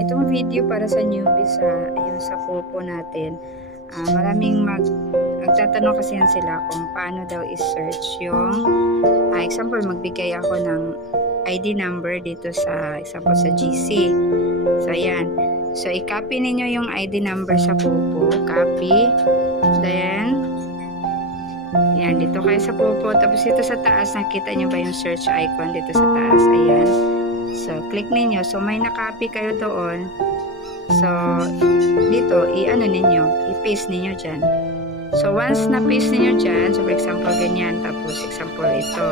Itong video para sa newbies sa Popo natin. Maraming magtatanong kasi yan sila kung paano daw i-search yung example, magbigay ako ng ID number dito sa example sa GC. So ayan. So i-copy ninyo yung ID number sa Popo, copy. Then ayan, dito kayo sa Popo. Tapos dito sa taas, nakita nyo ba yung search icon dito sa taas? Ayan. So, click ninyo. So, may nakopy kayo doon. So, dito, i-ano ninyo, i-paste ninyo dyan. So, once na-paste ninyo dyan, so for example, ganyan. Tapos, example, ito.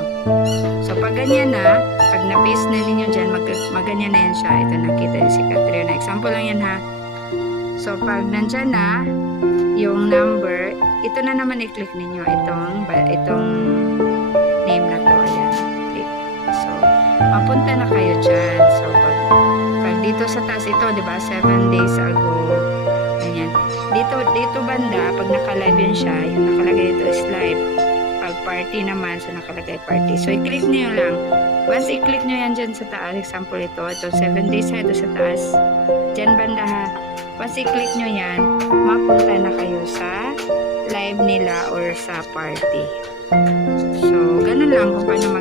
So, pag ganyan na, pag na-paste na ninyo dyan, maganyan na yan siya. Ito, nakita yung si Katrina. Example lang yan, ha. So, pag nandyan na, yung number, ito na naman i-click ninyo. Itong name na to. Ayan. Click. So, mapunta na kayo dyan. So, pag dito sa taas ito, diba, 7 days ago, ganyan. Dito banda, pag naka-live yun siya, yung nakalagay ito is live. Pag party naman, so nakalagay party. So, i-click nyo lang. Once i-click nyo yan dyan sa taas, example ito 7 days ha, ito sa taas. Dyan banda ha. Once i-click nyo yan, mapunta na kayo sa live nila or sa party. So, ganun lang kung paano